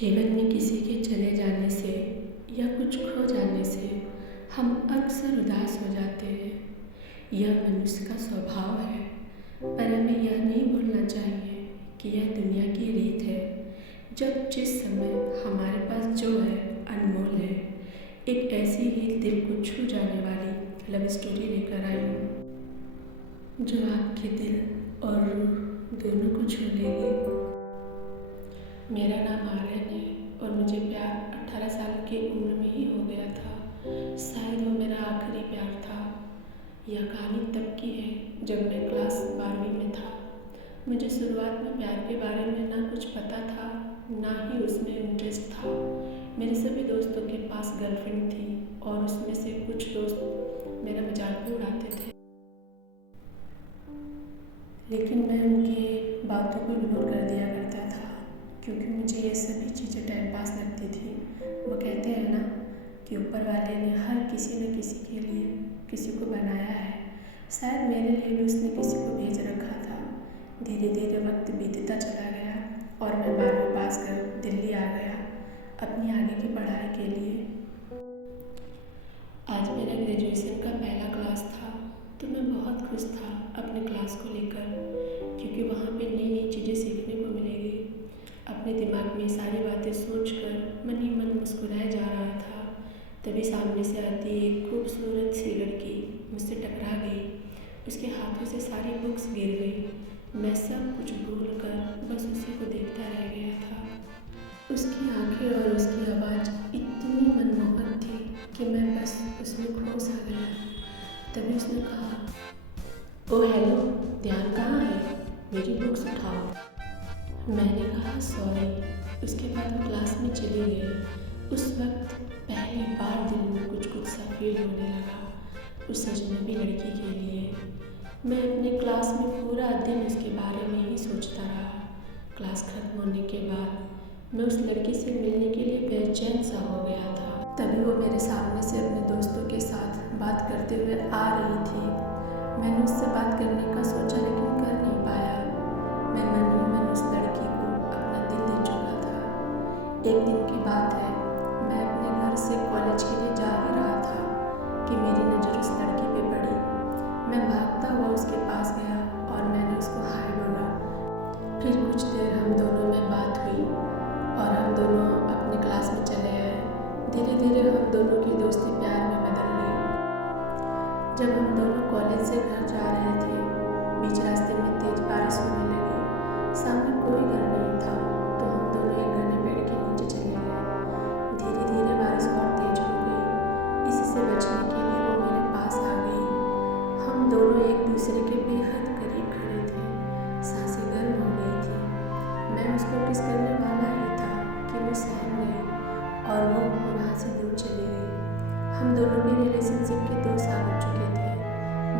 जीवन में किसी के चले जाने से या कुछ खो जाने से हम अक्सर उदास हो जाते हैं। यह मनुष्य का स्वभाव है, पर हमें यह नहीं भूलना चाहिए कि यह दुनिया की रीत है। जब जिस समय हमारे पास जो है अनमोल है। एक ऐसी ही दिल को छू जाने वाली लव स्टोरी लेकर आई हूँ जो आपके दिल और रूह दोनों को छू लेगी। मेरा नाम आर्यन है और मुझे प्यार 18 साल की उम्र में ही हो गया था। शायद वो मेरा आखिरी प्यार था। यह कहानी तब की है जब मैं क्लास 12वीं में था। मुझे शुरुआत में प्यार के बारे में ना कुछ पता था, ना ही उसमें इंटरेस्ट था। मेरे सभी दोस्तों के पास गर्लफ्रेंड थी और उसमें से कुछ दोस्त मेरा मजाक भी उड़ाते थे, लेकिन मैं उनकी बातों को इग्नोर कर दिया करता था क्योंकि मुझे ये सभी चीज़ें टाइम पास लगती थी। वो कहते हैं ना कि ऊपर वाले ने हर किसी न किसी के लिए किसी को बनाया है। शायद मेरे लिए भी उसने किसी को भेज रखा था। धीरे धीरे वक्त बीतता चला गया और मैं 12वीं पास कर दिल्ली आ गया अपनी आगे की पढ़ाई के लिए। आज मेरा ग्रेजुएशन का पहला क्लास था तो मैं बहुत खुश था अपने क्लास को लेकर, क्योंकि वहाँ पे नई नई चीज़ें सीखने को मिलेगी। अपने दिमाग में सारी बातें सोचकर मन ही मन मुस्कुराया जा रहा था। तभी सामने से आती एक खूबसूरत सी लड़की मुझसे टकरा गई। उसके हाथों से सारी बुक्स गिर गई। मैं सब कुछ भूल कर बस उसी को देखता रह गया था। उसकी आंखें और उसकी आवाज़ इतनी मनमोहक थी कि मैं बस उसमें खो सा गया। तभी उसने कहा, ओ हेलो, ध्यान कहाँ है, मेरी बुक्स उठाओ। मैंने कहा सॉरी। उसके बाद वो क्लास में चली गई। उस वक्त पहली बार दिल में कुछ कुछ सा फील होने लगा उस अजनबी लड़की के लिए। मैं अपने क्लास में पूरा दिन उसके बारे में ही सोचता रहा। क्लास खत्म होने के बाद मैं उस लड़की से मिलने के लिए बेचैन सा हो गया था। तभी वो मेरे सामने से अपने दोस्तों के साथ बात करते हुए आ रही थी। मैंने उससे बात करने का सोचा लेकिन कर नहीं पाया। मैं मन ही मन उस लड़की को अपना दिल दे चुका था। एक दिन की बात है, मैं अपने घर से कॉलेज के लिए जा ही रहा था कि मेरी नज़र उस लड़की पे पड़ी। मैं भागता हुआ उसके पास गया और मैंने उसको हाय बोला। फिर कुछ देर हम दोनों में बात हुई और हम दोनों अपने क्लास में चले आए। धीरे धीरे हम दोनों की दोस्ती प्यार में बदल गई। जब हम दोनों कॉलेज से घर जा रहे थे, बीच रास्ते में तेज बारिश होने लगी। सामने कोई घर नहीं था तो हम दोनों एक घने पेड़ के नीचे चले गए। धीरे धीरे बारिश और तेज हो गई। इससे बचने के लिए वो मेरे पास आ गई। हम दोनों एक दूसरे के बेहद करीब खड़े थे। सांसें गर्म हो गई थी। मैं उसको किस करने वाला ही था कि वो सहम गई और वो वहाँ से दूर चली गई। हम दोनों के रिलेशनशिप के 2 साल हो चुके थे।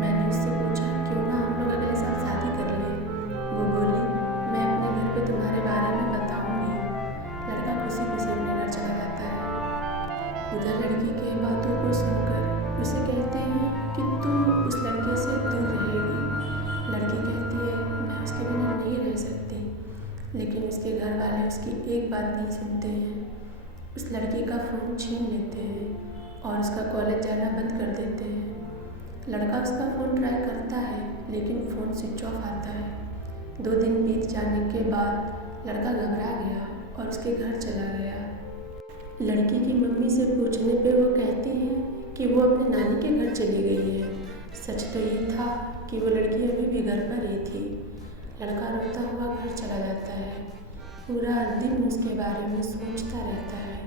मैंने उससे पूछा क्यों ना हम लोग अगले साल शादी कर लें। वो बोली, मैं अपने घर पे तुम्हारे बारे में बताऊंगी। लड़का खुशी खुशी अपने घर चला जाता है। उधर लड़की की बातों को सुनकर उसे कहते हैं कि तुम उस लड़के से दूर रहेगी। लड़की कहती है, मैं उसके बिना नहीं रह सकती, लेकिन उसके घर वाले उसकी एक बात नहीं सुनते हैं। उस लड़की का फ़ोन छीन लेते हैं और उसका कॉलेज जाना बंद कर देते हैं। लड़का उसका फ़ोन ट्राई करता है लेकिन फ़ोन स्विच ऑफ आता है। 2 दिन बीत जाने के बाद लड़का घबरा गया और उसके घर चला गया। लड़की की मम्मी से पूछने पे वो कहती है कि वो अपने नानी के घर चली गई है। सच तो ये था कि वो लड़की अभी भी घर पर ही थी। लड़का रोता हुआ घर चला जाता है। पूरा दिन उसके बारे में सोचता रहता है।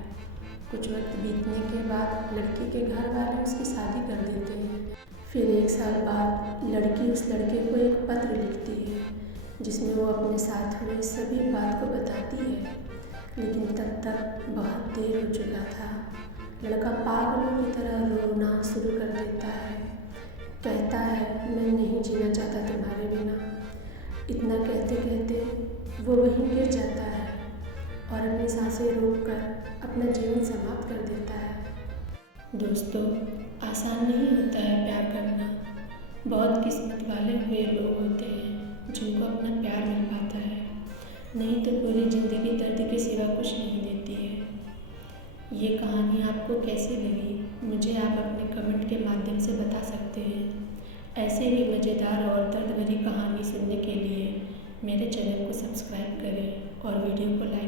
कुछ वक्त बीतने के बाद लड़की के घर वाले उसकी शादी कर देते हैं। फिर 1 साल बाद लड़की उस लड़के को एक पत्र लिखती है जिसमें वो अपने साथ हुए सभी बात को बताती है, लेकिन तब तक बहुत देर हो चुका था। लड़का पागलों की तरह रोना शुरू कर देता है। कहता है, मैं नहीं जीना चाहता तुम्हारे बिना। इतना कहते कहते वो वहीं गिर जाता है और अपनी सांसें रोककर अपना जीवन समाप्त कर देता है। दोस्तों, आसान नहीं होता है प्यार करना। बहुत किस्मत वाले हुए लोग होते हैं जिनको अपना प्यार मिल पाता है। नहीं तो पूरी ज़िंदगी दर्द के सिवा कुछ नहीं देती है। ये कहानी आपको कैसी लगी मुझे आप अपने कमेंट के माध्यम से बता सकते हैं। ऐसे ही मज़ेदार और दर्द भरी कहानी सुनने के लिए मेरे चैनल को सब्सक्राइब करें और वीडियो को लाइक